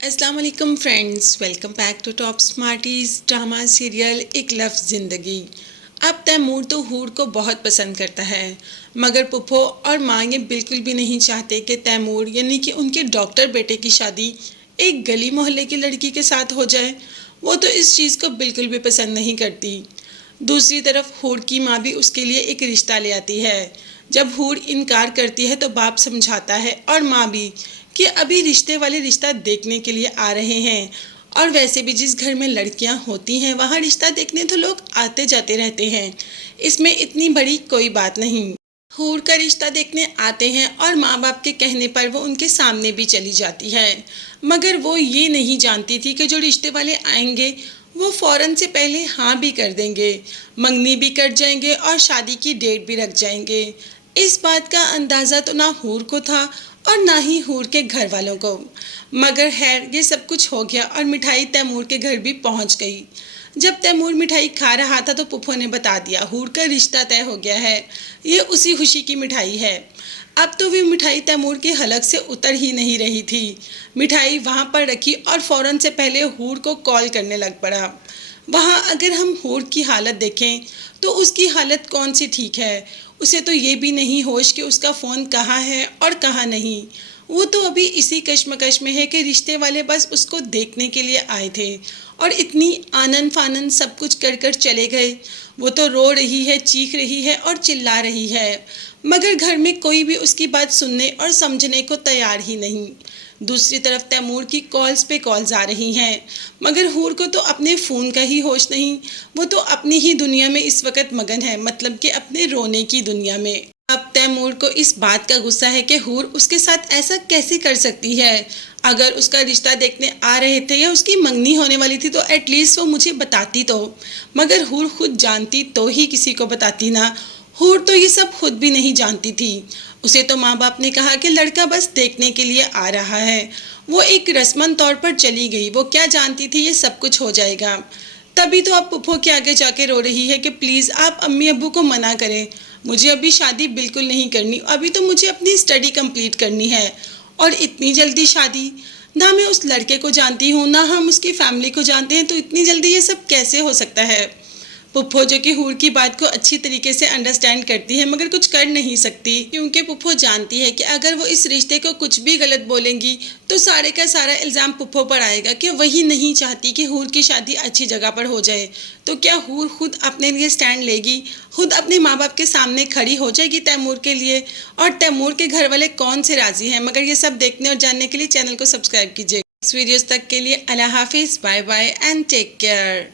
अस्सलाम वालेकुम friends, welcome back to Top Smarties drama serial एक लफ्ज़ ज़िंदगी। अब तैमूर तो हूर को बहुत पसंद करता है, मगर पुप्पो और माँ ये बिल्कुल भी नहीं चाहते कि तैमूर यानी कि उनके डॉक्टर बेटे की शादी एक गली मोहल्ले की लड़की के साथ हो जाए। वो तो इस चीज़ को बिल्कुल भी पसंद नहीं करती। दूसरी तरफ हूर की माँ भी उसके लिए एक रिश्ता ले आती है। जब हूर इनकार करती है तो बाप समझाता है और माँ भी कि अभी रिश्ते वाले रिश्ता देखने के लिए आ रहे हैं, और वैसे भी जिस घर में लड़कियां होती हैं वहाँ रिश्ता देखने तो लोग आते जाते रहते हैं, इसमें इतनी बड़ी कोई बात नहीं। हूर का रिश्ता देखने आते हैं और माँ बाप के कहने पर वो उनके सामने भी चली जाती है, मगर वो ये नहीं जानती थी कि जो रिश्ते वाले आएंगे वो फौरन से पहले हाँ भी कर देंगे, मंगनी भी कर जाएंगे और शादी की डेट भी रख जाएंगे। इस बात का अंदाज़ा तो ना हूर को था और ना ही हूर के घर वालों को, मगर खैर ये सब कुछ हो गया और मिठाई तैमूर के घर भी पहुंच गई। जब तैमूर मिठाई खा रहा था तो पुप्पो ने बता दिया हूर का रिश्ता तय हो गया है, ये उसी खुशी की मिठाई है। अब तो वो मिठाई तैमूर के हलक से उतर ही नहीं रही थी। मिठाई वहाँ पर रखी और फौरन से पहले हूर को कॉल करने लग पड़ा। वहाँ अगर हम हूर की हालत देखें तो उसकी हालत कौन सी ठीक है, उसे तो ये भी नहीं होश कि उसका फ़ोन कहाँ है और कहाँ नहीं। वो तो अभी इसी कश्मकश में है कि रिश्ते वाले बस उसको देखने के लिए आए थे और इतनी आनन फानन सब कुछ कर कर चले गए। वो तो रो रही है, चीख रही है और चिल्ला रही है, मगर घर में कोई भी उसकी बात सुनने और समझने को तैयार ही नहीं। दूसरी तरफ तैमूर की कॉल्स पे कॉल्स आ रही हैं, मगर हूर को तो अपने फ़ोन का ही होश नहीं। वो तो अपनी ही दुनिया में इस वक्त मगन है, मतलब कि अपने रोने की दुनिया में। अब तैमूर को इस बात का गुस्सा है कि हूर उसके साथ ऐसा कैसे कर सकती है। अगर उसका रिश्ता देखने आ रहे थे या उसकी मंगनी होने वाली थी तो एटलीस्ट वो मुझे बताती तो, मगर हूर खुद जानती तो ही किसी को बताती ना। हूर तो ये सब खुद भी नहीं जानती थी। उसे तो माँ बाप ने कहा कि लड़का बस देखने के लिए आ रहा है। वो एक रस्मन तौर पर चली गई, वो क्या जानती थी ये सब कुछ हो जाएगा। तभी तो अब पुप्पो के आगे जाके रो रही है कि प्लीज़ आप अम्मी अब्बू को मना करें, मुझे अभी शादी बिल्कुल नहीं करनी, अभी तो मुझे अपनी स्टडी कंप्लीट करनी है। और इतनी जल्दी शादी, ना मैं उस लड़के को जानती हूँ ना हम उसकी फैमिली को जानते हैं, तो इतनी जल्दी ये सब कैसे हो सकता है। पुप्पो जो कि हूर की बात को अच्छी तरीके से अंडरस्टैंड करती है मगर कुछ कर नहीं सकती, क्योंकि पुप्पो जानती है कि अगर वो इस रिश्ते को कुछ भी गलत बोलेंगी तो सारे का सारा इल्ज़ाम पुप्पो पर आएगा कि वही नहीं चाहती कि हूर की शादी अच्छी जगह पर हो जाए। तो क्या हूर खुद अपने लिए स्टैंड लेगी, खुद अपने माँ बाप के सामने खड़ी हो जाएगी तैमूर के लिए? और तैमूर के घर वाले कौन से राज़ी हैं? मगर ये सब देखने और जानने के लिए चैनल को सब्सक्राइब कीजिए। नेक्स्ट वीडियोज़ तक के लिए अल्लाह हाफिज़, bye bye and take care.